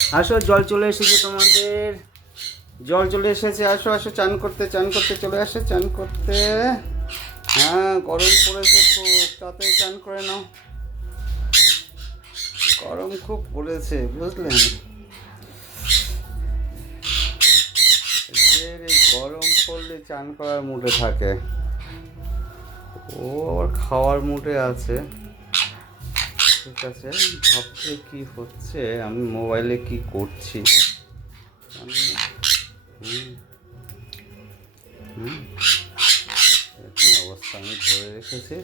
আসো, জল চলে এসেছে তোমাদের, জল চলে এসেছে। আসো আসো, চান করতে চলে আসো, চান করতে। হ্যাঁ, গরম পড়েছে খুব, তাড়াতাড়ি চান করে নাও। গরম খুব পড়েছে, বুঝলেন। এই গরম পড়লে চান করার মুডে থাকে, ও আবার খাওয়ার মুডে আছে। ঠিক আছে, ভাবছে কি হচ্ছে, আমি মোবাইলে কি করছি। হুম হুম এরকম অবস্থা আমি ধরে রেখেছি।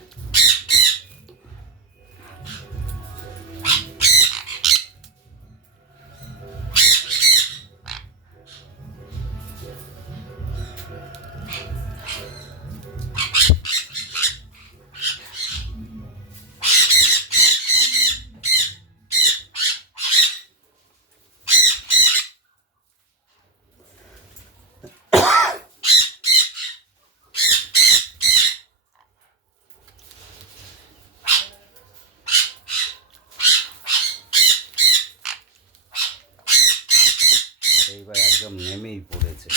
এইবার একদম নেমেই পড়েছে।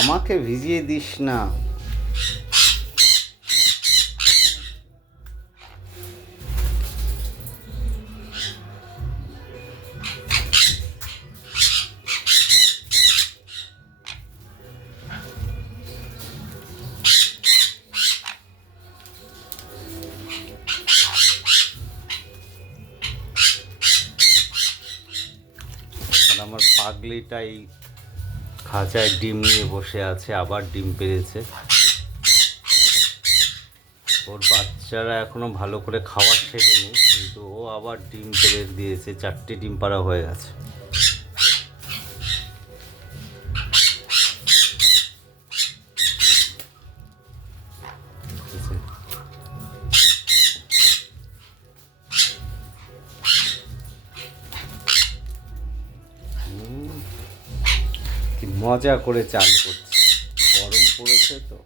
আমাকে ভিজিয়ে দিস না। আর আমার পাগলিটাই খাঁচায় ডিম নিয়ে বসে আছে, আবার ডিম পেড়েছে। ওর বাচ্চারা এখনো ভালো করে খাবার শেখেনি, কিন্তু ও আবার ডিম পেড়ে দিয়েছে, 4টে ডিম পাড়া হয়ে গেছে। কি মজা করে চান করছে, গরম পড়েছে তো।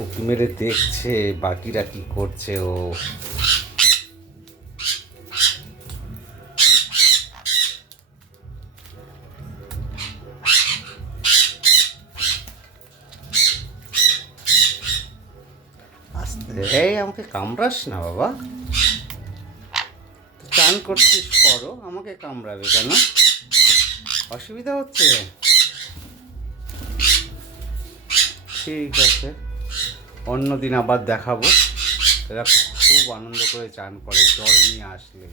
উঁকি মেরে দেখছে বাকিরা কি করছে। ও আস্তে, এই আমাকে কামড়াস না বাবা, চান করছিস করো, আমাকে কামড়াবে কেন? অসুবিধা হচ্ছে? ঠিক আছে, অন্য দিন আবার দেখাবো। এরা খুব আনন্দ করে চান করে জল নিয়ে আসলে।